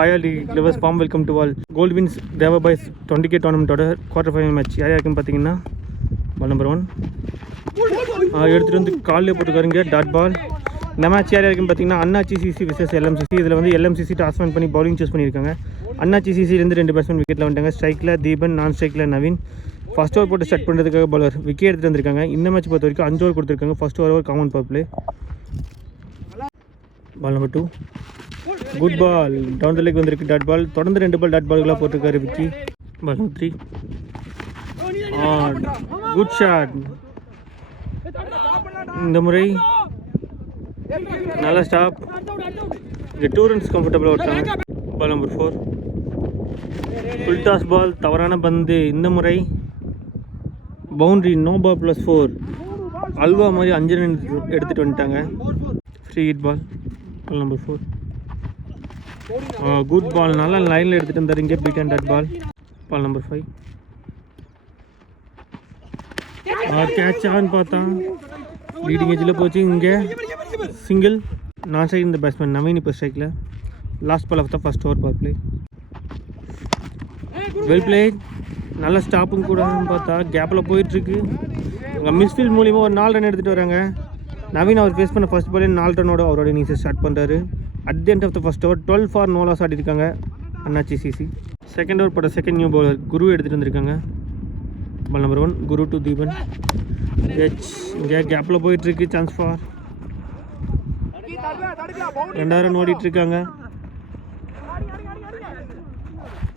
Hi all lovers farm welcome to all. Gold wins Deva boys 20K டோர்னமெண்ட்டோட quarter final match யார் யாருக்குன்னு பார்த்தீங்கன்னா பால் number 1 எடுத்துகிட்டு வந்து காலில் போட்டுக்காருங்க டாட் பால். இந்த மேட்ச் யார் யாருக்குன்னு பார்த்தீங்கன்னா அண்ணாச்சி சிசி விசஸ் எல்எம்சிசி. இதில் வந்து எல்எம்சிசி டாஸ்மேன் பண்ணி பவுலிங் சூஸ் பண்ணியிருக்காங்க. அண்ணாச்சி சிசிலேருந்து 2 பேட்ஸ்மேன் விக்கெட்டில் வந்துட்டாங்க. ஸ்ட்ரைக்கில் தீபன், நான் ஸ்ட்ரைக்கில் நவீன். ஃபஸ்ட் ஓவர் போட்டு ஸ்டார்ட் பண்ணுறதுக்காக பவுலர் விக்கெட் எடுத்துகிட்டு வந்திருக்காங்க. இந்த மேட்ச் பொறுத்த வரைக்கும் 5 ஓவர் கொடுத்துருக்காங்க. First over common power play. Ball number 2 good ball down the leg வந்திருக்கு டாட் பால். தொடர்ந்து 2 பால் டாட் பால்களாக போட்டிருக்காரு Vicky. Ball number 3 good shot. இந்த முறை நல்லா ஸ்டாப். இந்த 2 ரன்ஸ் கம்ஃபர்டபுளாக ஓட்டாங்க. Ball number 4 full toss ball, தவறான பந்து. இந்த முறை பவுண்ட்ரி, நோ பால் +4. அல்வா மாதிரி 5 ரன் எடுத்துகிட்டு வந்துட்டாங்க. Free hit ball. Ball number 4 good ball, நல்லா லைனில் எடுத்துகிட்டு வந்தார் இங்கே beat and dot ball. Ball number 5 catch ஆன்னு பார்த்தா லீடிங் எஜ்ஜில் போச்சு. இங்கே சிங்கிள். நான் ஸ்ட்ரைக் இந்த பேட்ஸ்மேன் நவீன் இப்போ ஸ்ட்ரைக்கில். Last ball of the first over power play. Well play. நல்ல ஸ்டாப்பும் கூட பார்த்தா கேப்பில் போயிட்டுருக்கு. அங்கே மிஸ்ஃபீல்ட் மூலிமா ஒரு 4 ரன் எடுத்துகிட்டு வராங்க. நவீன் அவர் ஃபேஸ் பண்ண ஃபர்ஸ்ட் பாலே 4 ரன்னோட அவரோட இன்னிங்ஸை ஸ்டார்ட் பண்ணுறாரு. At the end of the first over 12 for no loss ஆடிருக்காங்க அண்ணாச்சி சிசி. செகண்ட் ஓவர் போட்ட செகண்ட் நியூ பவுலர் குரு எடுத்துகிட்டு வந்திருக்காங்க. Ball number 1 Guru to Deepan. இங்கே கேப்பில் போயிட்டுருக்கு. சான்ஸ் ஃபார் 2 ரன் ஓடிட்டுருக்காங்க.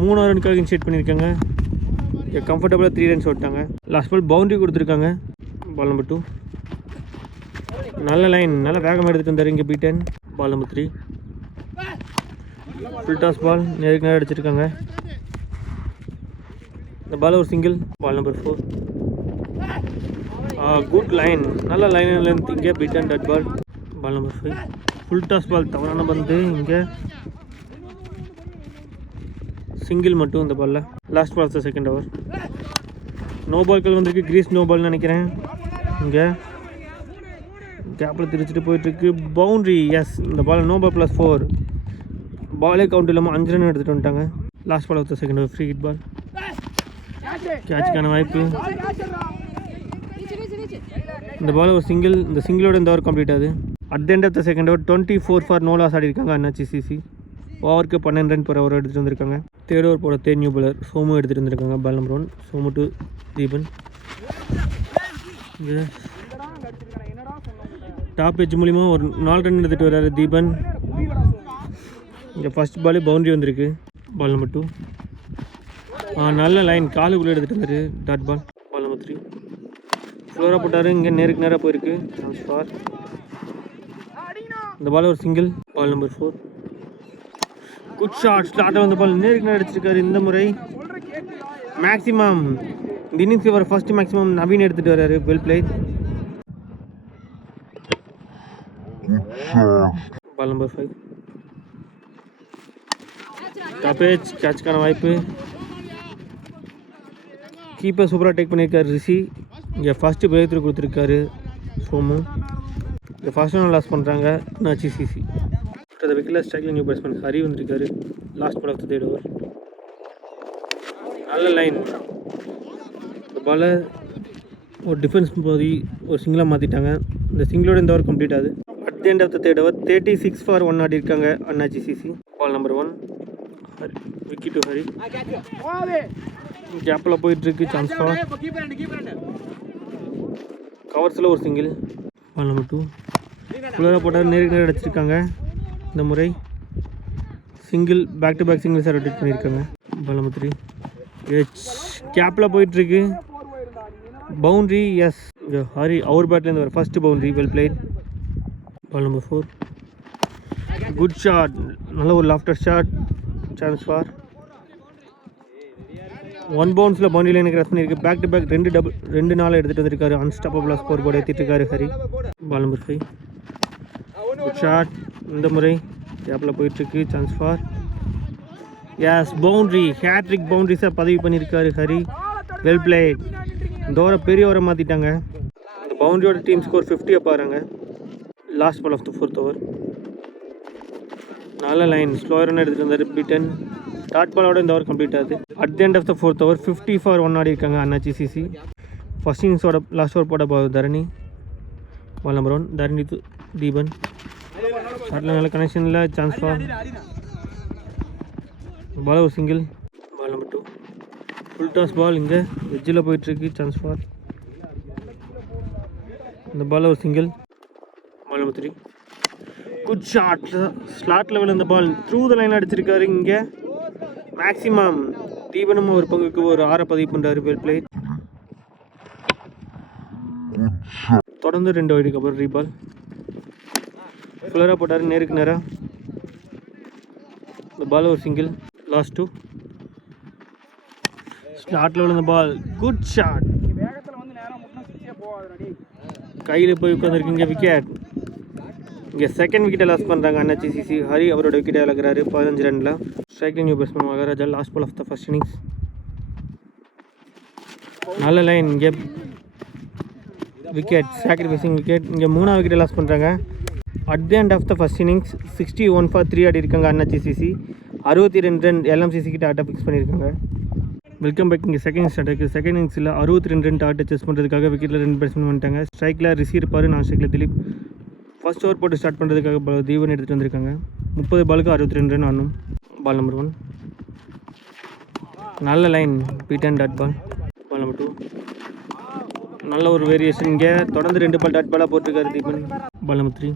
3 ரனுக்காக இன்ஷியேட் பண்ணியிருக்காங்க. இங்கே கம்ஃபர்டபுளாக 3 ரன்ஸ் ஓட்டாங்க. லாஸ்ட் பால் பவுண்ட்ரி கொடுத்துருக்காங்க. பால் நம்பர் 2 நல்ல லைன், நல்ல வேகமாக எடுத்துகிட்டு வந்தார் இங்கே beaten. Ball number 3 full toss ball, நேருக்கு நேரம் அடிச்சிருக்காங்க. இந்த பால் ஒரு single. Ball number 4 good line, நல்ல லைன் லென்த் இங்கே beaten dot ball. Ball number 5 full toss ball, தவறான பந்து. இங்கே சிங்கிள் மட்டும் இந்த பாலில். Last ball of the second over. No பால்கள் வந்திருக்கு. கிரீஸ் நோ பால்னு நினைக்கிறேன். இங்கே கேப்பில் திரிச்சிட்டு போயிட்டுருக்கு. பவுண்ட்ரி. எஸ், இந்த பால் நோ பால் +4. பாலே கவுண்ட் இல்லாமல் 5 ரன் எடுத்துகிட்டு வந்துட்டாங்க. Last ball of the second over free hit ball. கேட்சுக்கான வாய்ப்பு. இந்த பால் ஒரு சிங்கிள். இந்த சிங்கிளோட இந்த ஓவர் கம்ப்ளீட் ஆகுது. At the end of the second over 24 for no loss ஆடிருக்காங்க அண்ணாச்சி சிசி. ஓவருக்கு 12 ரன் per ஓவர் எடுத்துகிட்டு வந்திருக்காங்க. தேர்ட் ஓவர் போட நியூ பவுலர் சோமு எடுத்துகிட்டு வந்திருக்காங்க. Ball number 1 Somu to Deepan. Top edge மூலிமா ஒரு 4 ரன் எடுத்துகிட்டு வர்றாரு தீபன். இங்கே ஃபஸ்ட் பாலே பவுண்ட்ரி வந்திருக்கு. பால் நம்பர் 2 நல்ல லைன், காலுக்குள்ளே எடுத்துகிட்டு வந்தார் டாட் பால். பால் நம்பர் 3 ஃப்ளோராக போட்டார். இங்கே நேருக்கு நேராக போயிருக்கு. Chance for. இந்த பால் ஒரு single. Ball number 4 good shot. Start வந்த பால் நேருக்கு நேரம் அடிச்சிருக்காரு. இந்த முறை மேக்ஸிமம் இந்த இன்னிங்ஸ்க்கு வர ஃபர்ஸ்ட் மேக்ஸிமம் நவீன் எடுத்துகிட்டு வர்றாரு. Well play. Ball number 5 top edge. கேட்சுக்கான வாய்ப்பு. கீப்பர் சூப்பராக டேக் பண்ணியிருக்காரு ரிஷி. இங்கே ஃபஸ்ட்டு பிரேக் த்ரூ கொடுத்துருக்காரு சோமு. இங்கே ஃபர்ஸ்ட் ரன் லாஸ் பண்ணுறாங்க அண்ணாச்சி சிசி. அந்த விக்கெட்டில் ஸ்ட்ரைக்கில் நியூ பேட்ஸ்மேன் ஹரி வந்திருக்காரு. Last ball of the third over. நல்ல லைன். இந்த பாலை ஒரு டிஃபென்ஸ் போதி ஒரு சிங்கிளாக மாற்றிட்டாங்க. இந்த சிங்கிளோட இந்த ஓவர் கம்ப்ளீட் ஆகுது. At the end of the third over 36 for 1 ஆடிருக்காங்க Annachi CC. Ball number 1 Vicky to Hari. கேப்பில் போயிட்டுருக்கு. சான்ஸ் ஃபார் கவர்ஸில் ஒரு சிங்கிள். பால் நம்பர் 2 ஃபுல்லாக போட்டால் நேருக்கு நேரம் அடிச்சிருக்காங்க. இந்த முறை சிங்கிள், பேக் டு பேக் சிங்கிள்ஸாக ரொட்டேட் பண்ணியிருக்காங்க. பால் நம்பர் 3 கேப்பில் போயிட்டுருக்கு. பவுண்ட்ரி. எஸ், இந்த ஹரி அவர் பேட்லேருந்து வர first boundary. Well played. Ball number 4 good shot, நல்ல ஒரு லாஃப்டர் ஷாட். சான்ஸ் ஃபார் 1 பவுன்ஸில் பவுண்டரி லைனை கிராஸ் பண்ணியிருக்கு. பேக் டு பேக் 2 நாள் எடுத்துகிட்டு வந்திருக்காரு. அன்ஸ்டாப்பபிளாக ஸ்கோர் போர்டு ஏற்றிட்டு இருக்காரு Hari. Ball number 5 good shot. இந்த முறை கேப்பில் போயிட்டுருக்கு. Chance for yes, boundary. Hattrick பவுண்ட்ரிஸாக பதிவு பண்ணியிருக்காரு ஹரி. Well plate. இந்த ஓவரை பெரிய ஓவரை மாற்றிட்டாங்க. இந்த பவுண்டரியோட டீம் ஸ்கோர் 50 பாருங்க. Last ball of the 4th over. நல்ல லைன் ஸ்லோயர் ரன் எடுத்துகிட்டு வந்தார் பீட்டன். டாட் பாலோட இந்த ஓவர் கம்ப்ளீட் ஆகுது. At the end of the 4th over 50 for 1 ஆடி இருக்காங்க அண்ணாச்சி சிசி. ஃபர்ஸ்ட் இன்னிங்ஸோட லாஸ்ட் ஓவர் போட போகுது Dharani. Ball number 1 Dharani to Deepan. ஷாட்டில் நல்ல கனெக்ஷனில் சான்ஸ் ஃபார் பால் ஒரு single. Ball number 2 full toss ball இங்கே வெஜ்ஜில் போயிட்டுருக்கு. சான்ஸ் ஃபார் இந்த பால் ஒரு single. Ball number 3 good shot. Slot level இந்த பால் த்ரூ த லைன் அடிச்சிருக்காரு. இங்கே மேக்ஸிமம் தீபனும் ஒரு பங்குக்கு ஒரு 6 பதிவு பண்ணுறாரு. Well play. தொடர்ந்து 2 வைடுக்கு அப்புறம் ரீபால் ஃபுல்லராக போட்டார் நேருக்கு நேராக. இந்த பால் ஒரு சிங்கிள். லாஸ்ட் 2 ஸ்லாட் லெவல் இந்த பால் குட் ஷாட். கையில் போய் உட்காந்துருக்கீங்க விக்கெட். இங்கே செகண்ட் விக்கெட்டை லாஸ் பண்ணுறாங்க அண்ணாச்சி சிசி. ஹரி அவரோட விக்கெட்டை இழக்கிறாரு 15 ரனில். Striking new batsman Maharaja. Last ball of the first innings. நல்ல லைன் இங்கே விக்கெட். Sacrificing wicket. இங்கே 3ஆவது விக்கெட்டை லாஸ் பண்ணுறாங்க. At the end of the first innings 61 for 3 ஆடி இருக்காங்க அண்ணாச்சி சிசி. 62 ரன் எல்எம்சிசி கிட்ட ஆட்டை ஃபிக்ஸ் பண்ணியிருக்காங்க. Welcome back. இங்கே செகண்ட் ஸ்டார்ட் இருக்குது. செகண்ட் இன்னிங்ஸில் 62 ரன் டாட்டை செஸ் பண்ணுறதுக்காக விக்கெட்டில் 2 பேட்ஸ்மேன் வந்துட்டாங்க. ஸ்ட்ரைக்கில் ரிஷி இருப்பார், நான் ஸ்ட்ரைக்கில் திலீப். ஃபர்ஸ்ட் ஓவர் போட்டு ஸ்டார்ட் பண்ணுறதுக்காக தீவன் எடுத்துகிட்டு வந்திருக்காங்க. 30 பாலுக்கு 62 ரன் ஆடணும். பால் நம்பர் 1 நல்ல line beaten dot ball. Ball number 2 நல்ல ஒரு வேரியேஷன். இங்கே தொடர்ந்து 2 பால் டாட் பாலாக போட்டிருக்காரு தீபன். பால் நம்பர் 3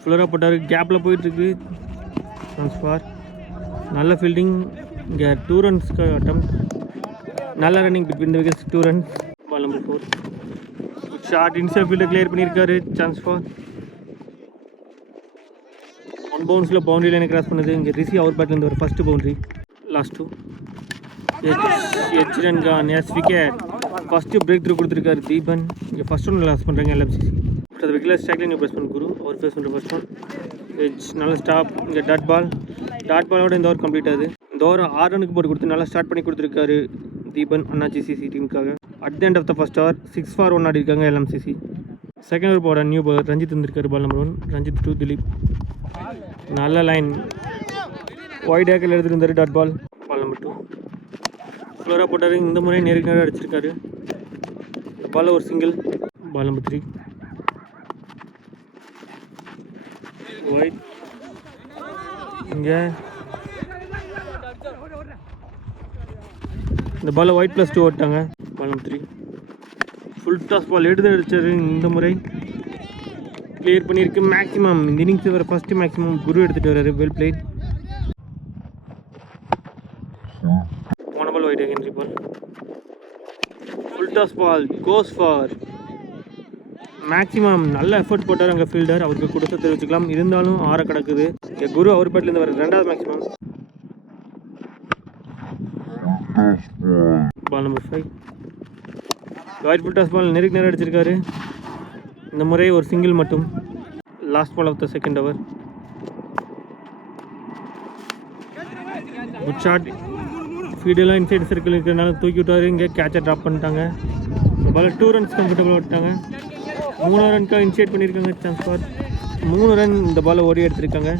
ஃபுல்லராக போட்டார். கேப்பில் போயிட்டுருக்கு. ட்ரான்ஸ்ஃபார் நல்ல ஃபீல்டிங். இங்கே 2 ரன்ஸ்க்கு அட்டம். நல்ல running between the wickets 2 runs. Ball number 4 short inside ஃபீல்டை கிளியர் பண்ணியிருக்காரு. சான்ஸ் ஃபார் 1 பவுன்ஸில் பவுண்டரி லைனை கிராஸ் பண்ணுது. இங்கே ரிஷி அவர் பேட்லேருந்து ஒரு ஃபஸ்ட்டு பவுண்டரி. லாஸ்ட் 2 எச் run gone. Yes wicket. First break through கொடுத்துருக்காரு தீபன். இங்கே ஃபஸ்ட் ஒன் லாஸ் பண்ணுறாங்க எல்எம்சிசி. அது விக்கெட் ஸ்ட்ரைக்கில் நியூ பேட்ஸ்மேன் குரு அவர் ஃபேஸ் பண்ணுற ஃபஸ்ட் ஒன் எச். நல்ல ஸ்டாப். இங்கே டாட் பால். டாட் பாலோட இந்த ஓவர் கம்ப்ளீட் ஆகுது. இந்த ஓவர் 6 ரனுக்கு போட்டு கொடுத்து நல்லா ஸ்டார்ட் பண்ணி கொடுத்துருக்காரு தீபன் அண்ணாச்சி சிசி டீமுக்காக. At the end of the first over 6 for 1 ஆடி இருக்காங்க எல்எம்சிசி. செகண்ட் ஓவர் போட நியூ பால் ரஞ்சித் வந்திருக்காரு. Ball number 1 Ranjith to Dileep. நல்ல லைன் ஒயிட் ஏக்கல் எடுத்துகிட்டு இருந்தார் டாட் பால். பால் நம்பர் 2 ஃப்ளோராக போட்டார். இந்த முறை நேருக்கு நேரம் அடிச்சிருக்காரு. பால் ஒரு சிங்கிள். Ball number 3 white. இங்கே இந்த பாலை ஒயிட் +2 ஓட்டாங்க. Ball number 3 full toss ball எடுத்து அடித்தார். இந்த முறை கிளியர் பண்ணியிருக்கு. மேக்ஸிமம் இந்த இன்னிங்ஸ் வர ஃபஸ்ட்டு மேக்ஸிமம் குரு எடுத்துகிட்டு வர்றாரு. Well played. போன பால் wide again ball. Full toss ball goes for maximum. நல்ல எஃபர்ட் போட்டார் அங்கே ஃபீல்டர். அவருக்கு கொடுத்து தெரிவிச்சுக்கலாம். இருந்தாலும் 6 கிடக்குது. இங்கே குரு அவர் பேட்லேருந்து வர 2வது maximum. Ball number 5 wide full toss ball நேருக்கு நேரம் அடிச்சிருக்காரு. இந்த முறை ஒரு சிங்கிள் மட்டும். Last ball of the second over. Good shot. ஃபீல்டெல்லாம் இன்சைட் சர்க்கிள் இருக்கிறதுனால தூக்கி விட்டாரு. இங்கே கேட்சை ட்ராப் பண்ணிட்டாங்க. பால் 2 ரன்ஸ் கம்ஃபர்டபுளாக விட்டாங்க. 3 ரன்க்காக இன்சைட் பண்ணியிருக்காங்க. சான்ஸ் ஃபார் 3 ரன் இந்த பாலை ஓடி எடுத்திருக்காங்க.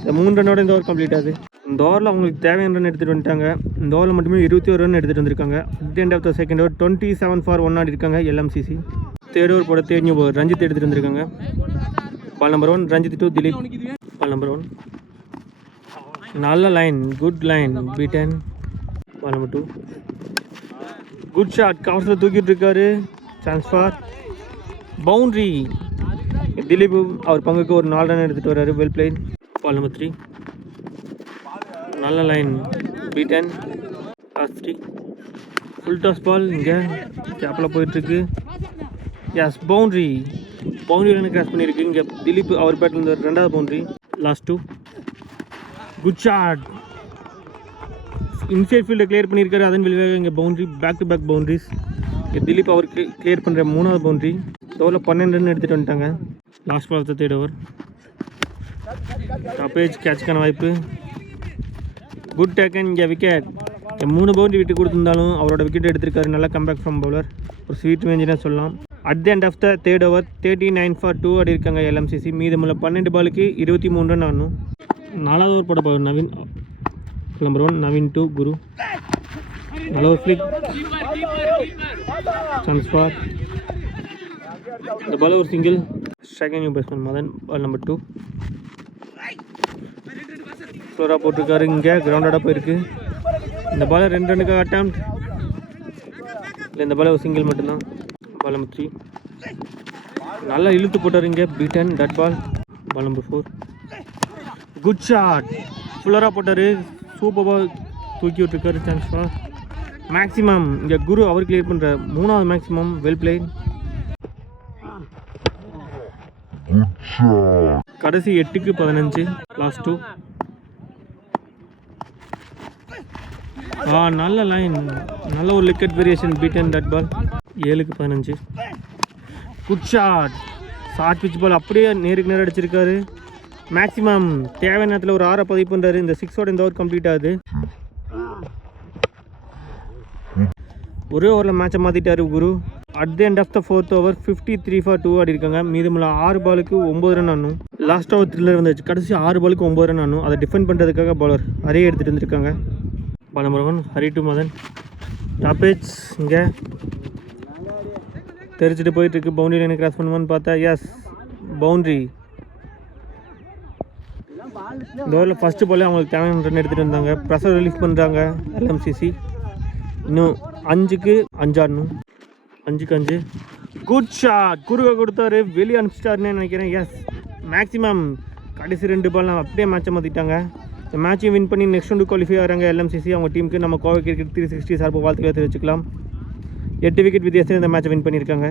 இந்த 3 ரன்னோட இந்த ஓவர் கம்ப்ளீட் ஆகுது. இந்த ஓவரில் அவங்களுக்கு தேவையான ரன் எடுத்துகிட்டு வந்துட்டாங்க. இந்த ஓவரில் மட்டுமே 21 ரன் எடுத்துகிட்டு வந்திருக்காங்க. At the end of the second over 27 for 1 ஆடி இருக்காங்க எல்எம்சிசி. தேர்ட் ஓவர் போட தேர்ட் நியூ பால் ரஞ்சித் எடுத்துகிட்டு வந்திருக்காங்க. Ball number 1 Ranjith to Dilip. Ball number 1 நல்ல line good line beaten. Ball number 2 good shot. கவர்ஸில் தூக்கிட்டு இருக்காரு. Chance for boundary. திலீப் அவர் பங்குக்கு ஒரு 4 ரன் எடுத்துகிட்டு வர்றாரு. Well played. பால் நம்பர் 3 நல்ல line beaten. Last 3 full toss ball. இங்கே கேப்பில் போயிட்டுருக்கு. Yes boundary. Boundary run cross பண்ணியிருக்கு. இங்கே திலீப் அவர் பேட்டில் இருந்த 2வது boundary. Last 2 good shot. Inside ஃபீல்டை கிளியர் பண்ணியிருக்காரு. அதன் விளைவாக இங்கே boundary. Back to back boundaries. இங்கே திலீப் அவருக்கு கிளியர் பண்ணுற 3வது பவுண்ட்ரி. ஓவரில் 12 ரன் எடுத்துகிட்டு வந்துட்டாங்க. Last ball of the third over. Top கேட்சுக்கான வாய்ப்பு. Good taken. இங்கே விக்கெட். 3 பவுண்டரி விட்டு கொடுத்துருந்தாலும் அவரோட விக்கெட் எடுத்திருக்காரு. நல்லா கம்பேக் ஃப்ரம் பவுலர். ஒரு ஸ்வீட் வேஞ்சினா சொல்லலாம். At the end of the third over 39 for 2 ஆடி இருக்காங்க எல்எம்சிசி. மீதமுள்ள 12 பாலுக்கு 23 ரன் ஆடணும். 4வது ஓவர் போட போகிற நவீன். நம்பர் 1 நவீன் 2 குரு. 4வது ஃப்ளிக். சான்ஸ் ஃபார் இந்த பால் ஒரு single. Strike new batsman Madan. Ball number 2 ஃப்ளோராக போட்டிருக்காரு. இங்கே கிரவுண்டடாக போயிருக்கு. இந்த பால் 2 ரன்னுக்காக அட்டெம்ப்ட் இல்லை, இந்த பால் ஒரு சிங்கிள் மட்டும்தான். பால் நம்பர் 3 நல்லா இழுத்து போட்டார். இங்கே beaten dot ball. Ball number 4 good shot. ஃபுல்லராக போட்டார். சூப்பர் பால் தூக்கி விட்டுருக்காரு. Chance for maximum. இங்கே குரு அவர் கிளியர் பண்ணுற 3வது மேக்ஸிமம். Well plate. கடைசி 8க்கு 15 லாஸ்ட் 2. நல்ல லைன், நல்ல ஒரு wicket variation. Beaten dot ball. 7க்கு 15. Good shot. Short pitch ball அப்படியே நேருக்கு நேரம் அடிச்சிருக்காரு. மேக்ஸிமம் தேவையான நேரத்தில் ஒரு 6 பதிவு பண்ணுறாரு. இந்த 6ஓட இந்த ஓவர் கம்ப்ளீட் ஆகுது. ஒரே ஓவரில் மேட்சை மாற்றிட்டாரு Guru. At the end of the 4th over 53 for 2 ஆடி இருக்காங்க. மீதமுள்ள 6 பாலுக்கு 9 ரன் ஆடணும். லாஸ்ட் ஓவர் த்ரில்லர் வந்துச்சு. கடைசி 6 பாலுக்கு 9 ரன் ஆடணும். அதை டிஃபெண்ட் பண்ணுறதுக்காக பவுலர் ஹரியை எடுத்துகிட்டு வந்திருக்காங்க. Ball number 1 Hari to Madan. Top இங்கே தெரிச்சுட்டு போயிட்டுருக்கு. பவுண்டரி லைனை கிராஸ் பண்ணுவான்னு பார்த்தா எஸ் பவுண்ட்ரி. இந்த ஓவரில் ஃபஸ்ட்டு பாலே அவங்களுக்கு தேவையான ரன் எடுத்துகிட்டு வந்தாங்க. ப்ரெஷர் ரிலீஃப் பண்ணுறாங்க எல்எம்சிசி. இன்னும் 5க்கு 5 ஆடணும். 5க்கு 5. Good shot. குறுக்க கொடுத்தாரு. வெளியே அனுப்பிச்சிட்டாருன்னு நினைக்கிறேன். எஸ் மேக்ஸிமம் கடைசி 2 பால் அப்படியே மேட்சை மாற்றிட்டாங்க. இந்த மேட்சையும் வின் பண்ணி நெக்ஸ்ட் ரவுண்டு குவாலிஃபை ஆகிறாங்க எல்எம்சிசி. அவங்க டீமுக்கு நம்ம கோவை கிரிக்கெட் 360 சார்பு வாழ்த்துக்களை தெரிவிச்சுக்கலாம். 8 விக்கெட் வித்தியாசத்தில் இந்த மேட்சை வின் பண்ணியிருக்காங்க.